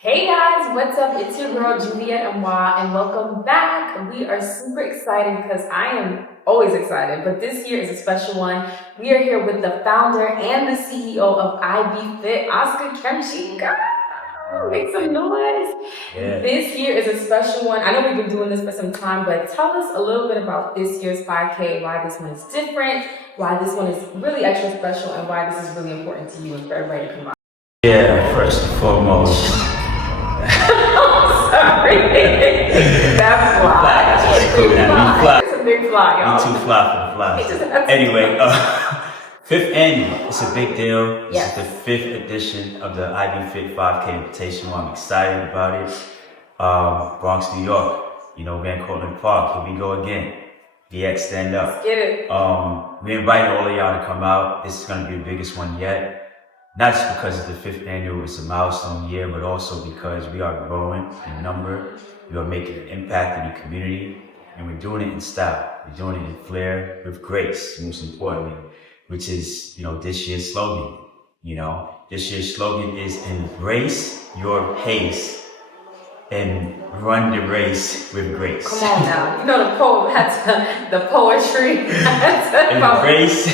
Hey guys, what's up? It's your girl Juliet Amoah and welcome back. We are super excited because I am always excited, but this year is a special one. We are here with the founder and the CEO of iBE-FiT, Oscar Kemjika. Make some noise. Yeah. This year is a special one. I know we've been doing this for some time, but tell us a little bit about this year's 5K, why this one is different, why this one is really extra special, and why this is really important to you and for everybody to come out. Yeah, first and foremost. Sorry. That fly. That's cool, man. We fly. It's a big fly, y'all. We too fly for the fly. Anyway, fifth annual. It's a big deal. Yes. This is the 5th edition of the iBE-FiT 5K Invitational. I'm excited about it. Bronx, New York. Van Cortlandt Park. Here we go again. DX, stand up. Let's get it. We invited all of y'all to come out. This is going to be the biggest one yet. Not just because it's the 5th annual, it's a milestone year, but also because we are growing in number, we are making an impact in the community, and we're doing it in style. We're doing it in flair with grace, most importantly, which is, this year's slogan. This year's slogan is embrace your pace and run the race with grace. Come on now. The poet had the poetry. Embrace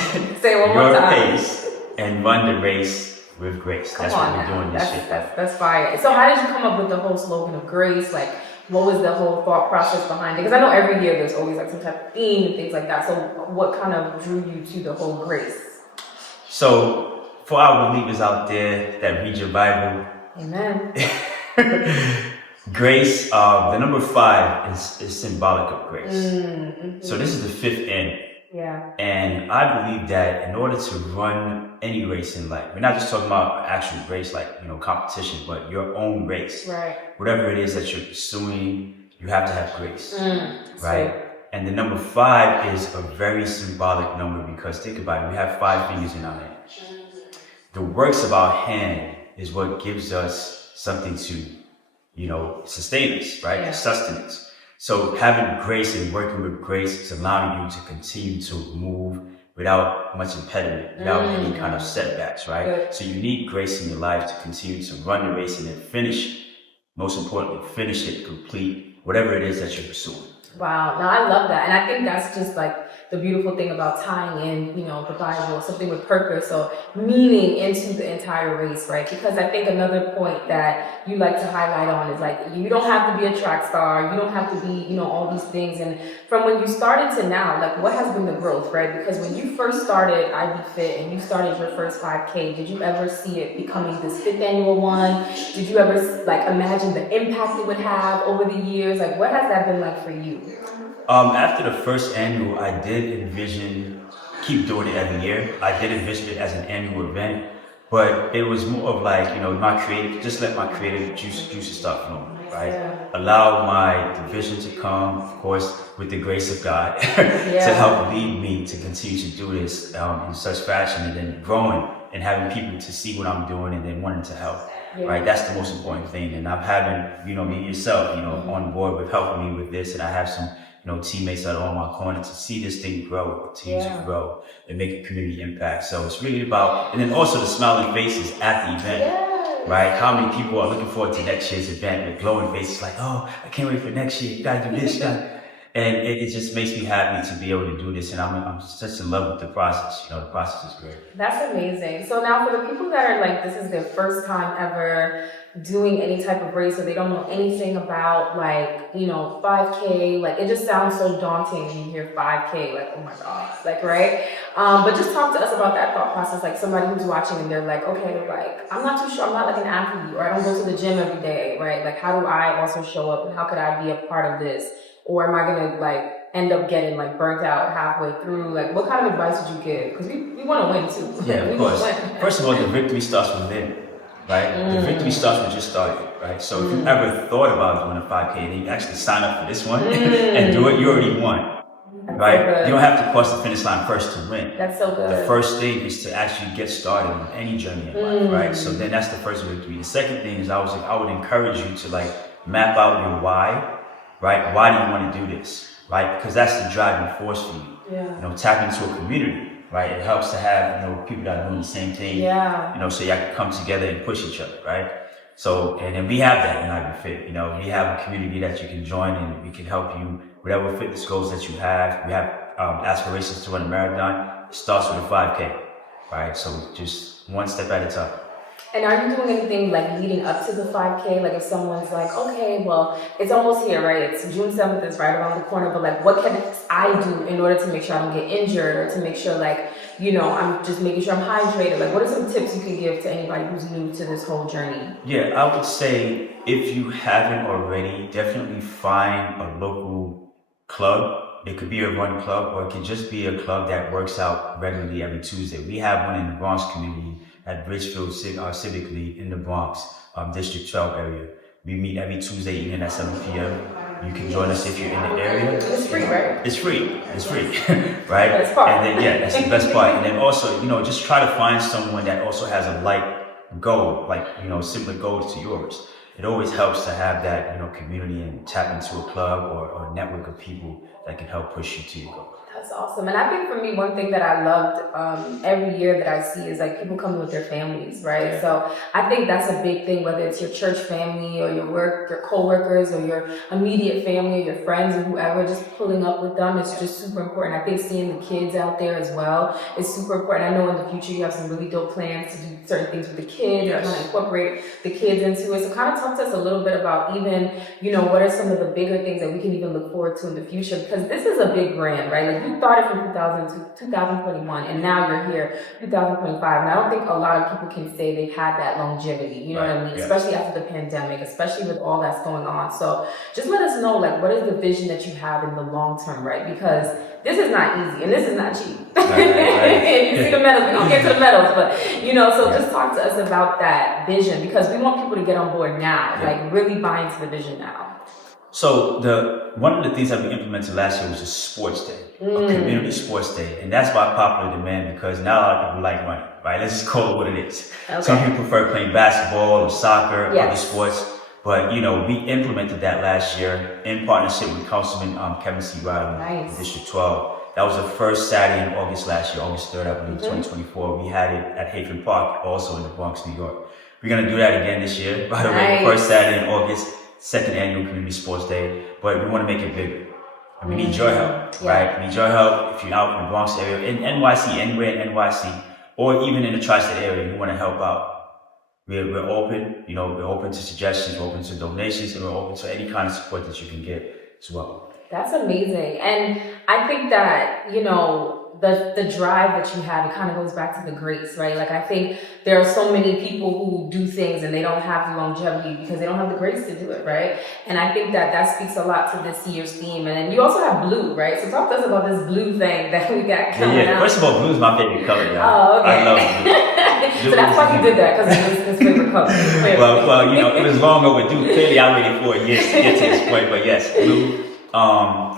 Say it one more your time. pace and run the race with grace. That's what we're doing this year. That's fire. So how did you come up with the whole slogan of grace? Like, what was the whole thought process behind it? Because I know every year there's always like some type of theme and things like that. So what kind of drew you to the whole grace? So for our believers out there that read your Bible, amen. Grace, the number 5 is symbolic of grace. Mm-hmm. So this is the 5th annual. Yeah. And I believe that in order to run any race in life, we're not just talking about actual race like, competition, but your own race. Right. Whatever it is that you're pursuing, you have to have grace. Right? Right. And the number 5 is a very symbolic number because think about it, we have 5 fingers in our hand. The works of our hand is what gives us something to, sustain us, right? Yeah. Sustenance. So having grace and working with grace is allowing you to continue to move without much impediment, without any kind of setbacks, right? Good. So you need grace in your life to continue to run the race and then finish, most importantly, finish it, complete, whatever it is that you're pursuing. Wow. Now I love that. And I think that's just like the beautiful thing about tying in, the Bible, something with purpose or meaning into the entire race, right? Because I think another point that you like to highlight on is like, you don't have to be a track star. You don't have to be, all these things. And from when you started to now, like what has been the growth, right? Because when you first started iBE-FiT and you started your first 5K, did you ever see it becoming this 5th annual one? Did you ever like imagine the impact it would have over the years? Like what has that been like for you? After the first annual, I did envision keep doing it every year. I did envision it as an annual event, but it was more of like, just let my creative juices start flowing, right? Yeah. Allow my vision to come, of course, with the grace of God, to help lead me to continue to do this in such fashion and then growing and having people to see what I'm doing and then wanting to help. Yeah. Right, that's the most important thing. And I'm having, me yourself, on board with helping me with this, and I have some, teammates that are on my corner to see this thing grow, continue to grow, and make a community impact. So it's really about, and then also the smiling faces at the event, right? How many people are looking forward to next year's event with glowing faces, like, oh, I can't wait for next year. You gotta do this, and it just makes me happy to be able to do this, and I'm just in love with the process. The process is great. That's amazing. So now for the people that are like, this is their first time ever doing any type of race, or they don't know anything about 5K, like it just sounds so daunting when you hear 5K, like, oh my God, like, right? But just talk to us about that thought process, like somebody who's watching and they're like, okay, like, I'm not too sure, I'm not like an athlete, or I don't go to the gym every day, right? Like, how do I also show up and how could I be a part of this? Or am I gonna like end up getting like burnt out halfway through? Like, what kind of advice would you give? Because we want to win too. Yeah, of course. First of all, the victory starts within, right? The victory starts when you just started, right? So if you ever thought about doing a 5K and you actually sign up for this one and do it, you already won, right? So you don't have to cross the finish line first to win. That's so good. The first thing is to actually get started on any journey in life, right? So then that's the first victory. The second thing is I would encourage you to like map out your why. Right? Why do you want to do this? Right? Because that's the driving force for you. Yeah. Tap into a community, right? It helps to have, people that are doing the same thing. Yeah. So y'all can come together and push each other, right? So, and then we have that in iBE-FiT. You know, we have a community that you can join and we can help you, whatever fitness goals that you have. We have aspirations to run a marathon. It starts with a 5K, right? So just one step at a time. And are you doing anything like leading up to the 5K? Like if someone's like, okay, well, it's almost here, right? It's June 7th, it's right around the corner, but like what can I do in order to make sure I don't get injured or to make sure like, you know, I'm just making sure I'm hydrated? Like what are some tips you can give to anybody who's new to this whole journey? Yeah, I would say if you haven't already, definitely find a local club. It could be a run club or it could just be a club that works out regularly every Tuesday. We have one in the Bronx community at Bridgefield Civic League in the Bronx, District 12 area. We meet every Tuesday evening at 7 p.m. You can join us if you're in the area. It's free, right? It's free. It's free, right? Best part. And then, yeah, that's the best part. And then also, you know, just try to find someone that also has a like goal, like, you know, similar goals to yours. It always helps to have that, you know, community and tap into a club or a network of people that can help push you to your goal. That's awesome. And I think for me, one thing that I loved every year that I see is like people coming with their families, right? Yeah. So I think that's a big thing, whether it's your church family or your work, your coworkers or your immediate family or your friends or whoever, just pulling up with them. It's just super important. I think seeing the kids out there as well is super important. I know in the future you have some really dope plans to do certain things with the kids and kind of incorporate the kids into it. So kind of talk to us a little bit about even, you know, what are some of the bigger things that we can even look forward to in the future? Because this is a big brand, right? Like you started from 2021 and now you're here 2025, and I don't think a lot of people can say they've had that longevity, you know what I mean? Yeah. Especially after the pandemic, especially with all that's going on. So just let us know, like, what is the vision that you have in the long term, right? Because this is not easy and this is not cheap. Right. You see the medals, we don't get to the medals, but you know, so just talk to us about that vision, because we want people to get on board now, like really buy into the vision now. So one of the things that we implemented last year was a sports day, a community sports day. And that's by popular demand because now a lot of people like running, right? Let's just call it what it is. Okay. Some people prefer playing basketball or soccer, Yes. other sports. But, you know, we implemented that last year in partnership with Councilman Kemjika in District 12. That was the first Saturday in August last year, August 3rd, I believe, 2024. We had it at Hafen Park, also in the Bronx, New York. We're going to do that again this year. By the way, first Saturday in August, second annual community sports day, but we want to make it bigger. And we need your help, right? We need your help if you're out in the Bronx area, in NYC, anywhere in NYC, or even in the tri-state area, you want to help out. We're open, you know, we're open to suggestions, we're open to donations, and we're open to any kind of support that you can get as well. That's amazing. And I think that, you know, the drive that you have, it kind of goes back to the grace, right? Like I think there are so many people who do things and they don't have the longevity because they don't have the grace to do it, right? And I think that speaks a lot to this year's theme. And then you also have blue, right? So talk to us about this blue thing that we got coming out. First of all, blue is my favorite color, y'all. Oh, okay. I love blue. So that's why you did that, because it was his favorite color. Well, you know, it was long overdue. Clearly, I waited 4 years to get to this point, but yes, blue.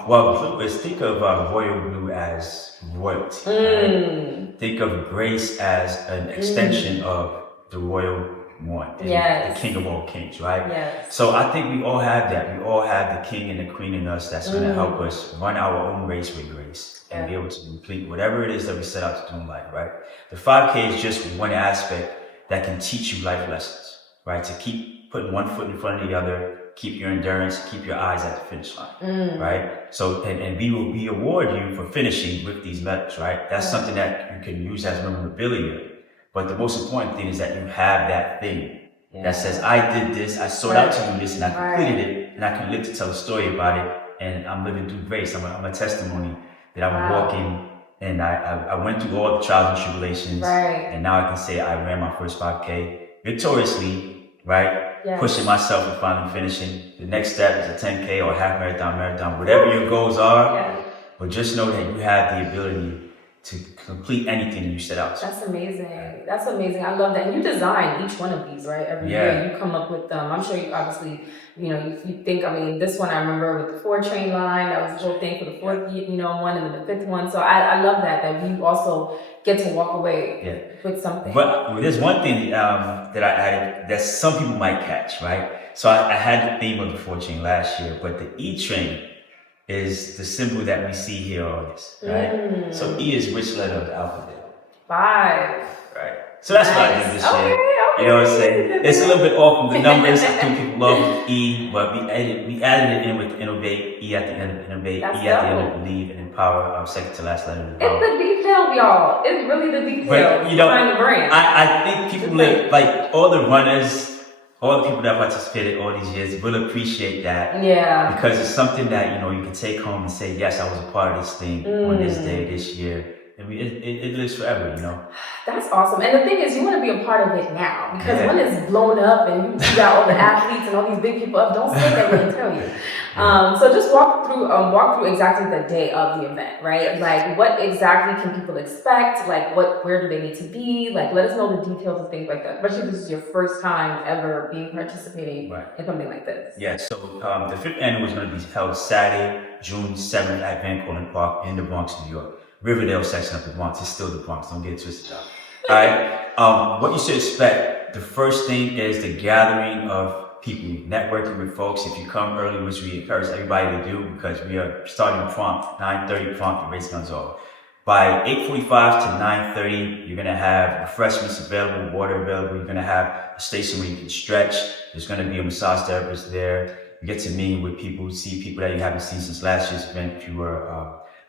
Blue is, think of royal blue as royalty. Right? Think of grace as an extension of the royal one, and the king of all kings, right? Yes. So I think we all have that. We all have the king and the queen in us that's going to help us run our own race with grace and be able to complete whatever it is that we set out to do in life, right? The 5K is just one aspect that can teach you life lessons, right? To keep putting one foot in front of the other, keep your endurance, keep your eyes at the finish line, right? So, and we award you for finishing with these medals, right? That's something that you can use as memorabilia. But the most important thing is that you have that thing that says, I did this, I sought out to do this, and I completed it, and I can live to tell a story about it, and I'm living through grace. I'm a testimony that I'm walking, and I went through all the trials and tribulations, and now I can say I ran my first 5K victoriously, right? Pushing myself and finally finishing. The next step is a 10K or a half marathon, whatever your goals are. But just know that you have the ability to complete anything you set out to. That's amazing. That's amazing. I love that. And you design each one of these, right? Every year you come up with them. I'm sure you obviously, you know, you think, I mean, this one I remember with the 4 train line, that was the whole thing for the 4th, you know, one, and then the 5th one. So I love that you also get to walk away with something. But there's one thing that I added that some people might catch, right? So I had the theme of the 4 train last year, but the E train is the symbol that we see here on this, right? So E is which letter of the alphabet? 5. Right. So that's what I did this year. You know what I'm saying? It's a little bit off from the numbers. I think people love with E, but we added it in with innovate, E at the end of innovate, That's E at the end dope. of believe, and empower, second to last letter of It's empower. the detail, y'all. It's really the detail But, you know, behind the brand. I think people like all the runners, all the people that participated all these years will appreciate that. Yeah. Because it's something that, you know, you can take home and say, yes, I was a part of this thing on this day, this year. I mean, it lives forever, you know? That's awesome. And the thing is, you want to be a part of it now. Because when it's blown up and you got all the athletes and all these big people up, don't say that when they tell you. So just walk through exactly the day of the event, right? Like, what exactly can people expect? Like, where do they need to be? Like, let us know the details and things like that. Especially if this is your first time ever participating in something like this. Yeah, so the 5th annual is going to be held Saturday, June 7th at Van Cortlandt Park in the Bronx, New York. Riverdale section of the Bronx. It's still the Bronx. Don't get it twisted out. All right. What you should expect, the first thing is the gathering of people, networking with folks. If you come early, which we encourage everybody to do, because we are starting prompt, 9:30 prompt, the race guns off. By 8:45 to 9:30, you're going to have refreshments available, water available. You're going to have a station where you can stretch. There's going to be a massage therapist there. You get to meet with people, see people that you haven't seen since last year's event if you were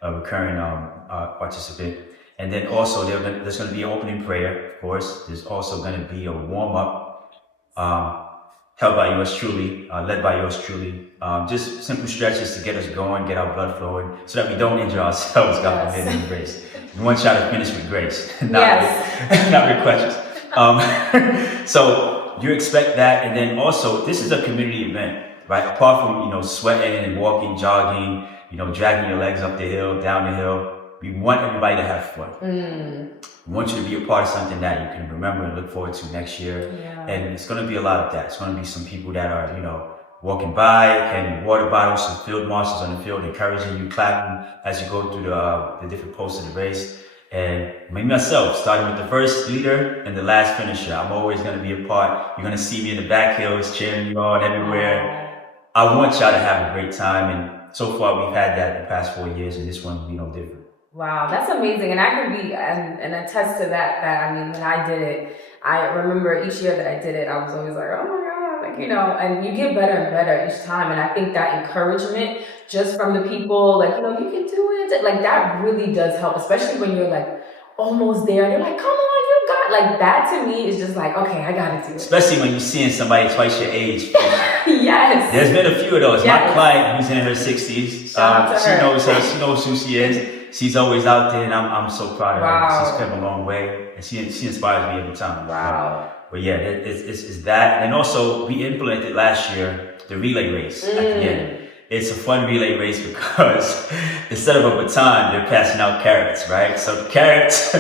a recurring participant. And then also there's going to be an opening prayer, of course. There's also going to be a warm-up held by yours truly, led by yours truly. Just simple stretches to get us going, get our blood flowing, so that we don't injure ourselves, God forbid, in the race. We want y'all to finish with grace, not with questions. So you expect that, and then also this is a community event, right? Apart from sweating and walking, jogging, dragging your legs up the hill, down the hill, we want everybody to have fun. We want you to be a part of something that you can remember and look forward to next year. And it's going to be a lot of that. It's going to be some people that are, walking by, handing water bottles, some field marshals on the field, encouraging you, clapping as you go through the different posts of the race. And me myself, starting with the first leader and the last finisher, I'm always going to be a part. You're going to see me in the back hills, cheering you on everywhere. I want y'all to have a great time. And so far, we've had that the past 4 years, and this one will be no different. Wow, that's amazing. And I can be and attest to that, I mean, when I did it, I remember each year that I did it, I was always like, oh my God, and you get better and better each time. And I think that encouragement just from the people, like, you can do it, like that really does help, especially when you're like almost there and you're like, come on, you got, like that to me is just like, okay, I gotta do it. Especially when you're seeing somebody twice your age. Yes. There's been a few of those. My client, who's in her 60s, she knows who she is. She's always out there, and I'm so proud of her. She's come a long way, and she inspires me every time. Wow. But yeah, it's that. And also, we implemented last year the relay race at the end. It's a fun relay race because instead of a baton, they're passing out carrots, right? So the carrots,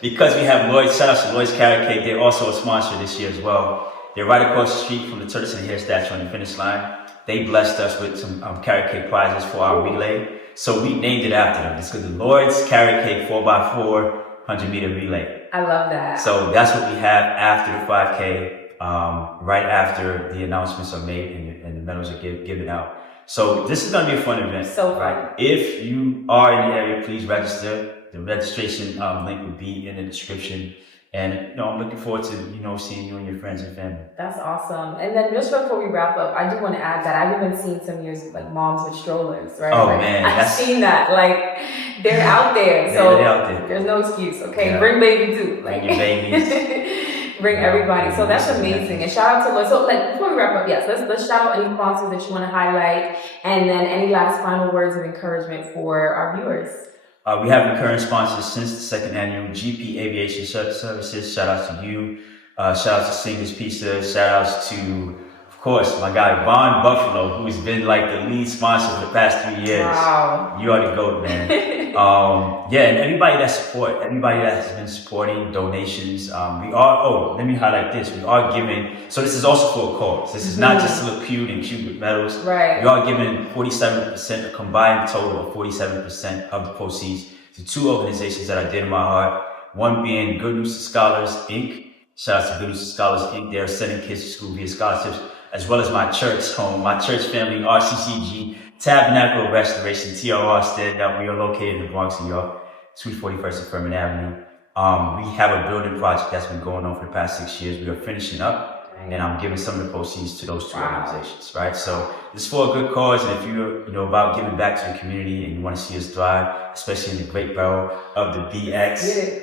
because we have Lloyd's, shout out to Lloyd's Carrot Cake, they're also a sponsor this year as well. They're right across the street from the tortoise and hare statue on the finish line. They blessed us with some carrot cake prizes for our relay. So we named it after them. It's called the Lloyd's Carrot Cake 4x4 100-meter relay. I love that. So that's what we have after the 5K, right after the announcements are made and the medals are given out. So this is going to be a fun event. So fun. Right? If you are in the area, please register. The registration link will be in the description. And I'm looking forward to seeing you and your friends and family. That's awesome. And then just before we wrap up, I do want to add that I've even seen some years like moms with strollers, right? Oh like, man, I've seen that. Like they're out there, so they're out there. There's no excuse. Okay, bring baby too. Bring your babies. Bring everybody. So that's amazing. And shout out to Lloyd. So like before we wrap up, yes, let's shout out any sponsors that you want to highlight, and then any last final words of encouragement for our viewers. We have recurring sponsors since the second annual. GP Aviation Services, shout out to you. Shout out to Singers Pizza. Shout outs to, of course, my guy Von Buffalo, who's been like the lead sponsor for the past 3 years. Wow. You are the GOAT, man. And everybody that has been supporting donations. Let me highlight this. We are giving, so this is also for a cause. This is not just to look cute with medals. Right. We are giving 47%, a combined total of 47% of the proceeds to 2 organizations that I did in my heart. One being Goodnews To Scholars, Inc. Shout out to Goodnews To Scholars, Inc. They're sending kids to school via scholarships, as well as my church home, my church family, RCCG, Tabernacle Restoration, TRR stand up. We are located in the Bronx, New York, Suite 41st and Furman Avenue. We have a building project that's been going on for the past 6 years. We are finishing up, and I'm giving some of the proceeds to those two organizations, right? So it's for a good cause, and if you're, about giving back to the community and you want to see us thrive, especially in the great borough of the BX,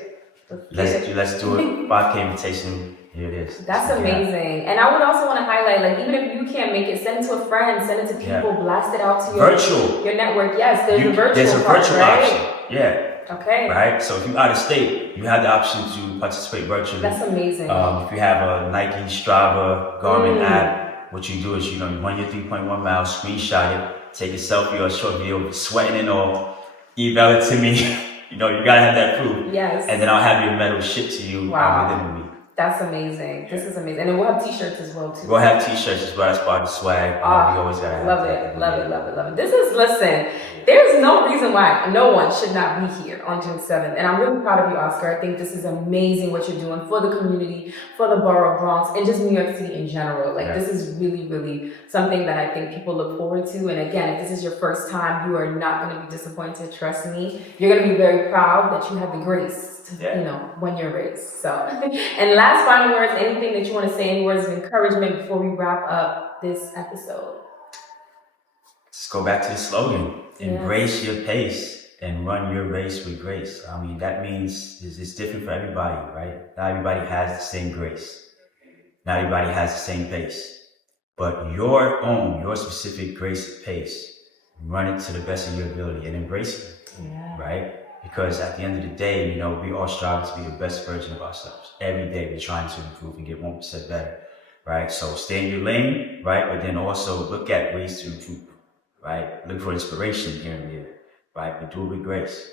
let's do it. 5K invitation. Here it is. That's amazing. And I would also want to highlight, like, even if you can't make it, send it to a friend, send it to people, blast it out to your network. Yes, there's a virtual option. Yeah. Okay. Right? So if you're out of state, you have the option to participate virtually. That's amazing. If you have a Nike, Strava, Garmin app, what you do is, you run your 3.1 miles, screenshot it, take a selfie or a short video, sweating and all, email it to me. You gotta have that proof. Yes. And then I'll have your medal shipped to you within a week. That's amazing. This is amazing. And then we'll have t-shirts as well, too. We'll have t-shirts as well. That's part of the swag. We always gotta have love it. Listen, there's no reason why no one should not be here on June 7th. And I'm really proud of you, Oscar. I think this is amazing what you're doing for the community, for the borough of Bronx, and just New York City in general. This is really, really something that I think people look forward to. And again, if this is your first time, you are not going to be disappointed. Trust me. You're going to be very proud that you have the grace to, win your race. So, and last final words, anything that you want to say, any words of encouragement before we wrap up this episode? Let's go back to the slogan. Embrace your pace and run your race with grace. I mean, that means it's different for everybody, right? Not everybody has the same grace. Not everybody has the same pace. But your specific grace and pace, run it to the best of your ability and embrace it, right? Because at the end of the day, we all strive to be the best version of ourselves. Every day we're trying to improve and get 1% better, right? So stay in your lane, right? But then also look at ways to improve, right? Look for inspiration here and there, right? But do it with grace,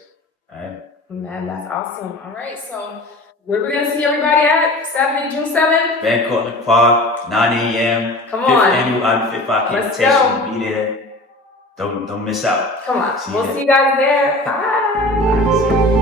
right? Man, that's awesome. All right, so where we're gonna see everybody at Saturday, June 7th? Van Cortlandt Park, 9 a.m. Come 5th on. annual iBE-FiT 5K Let's invitation. Be there. Don't miss out. Come on. We'll see you guys there. Bye.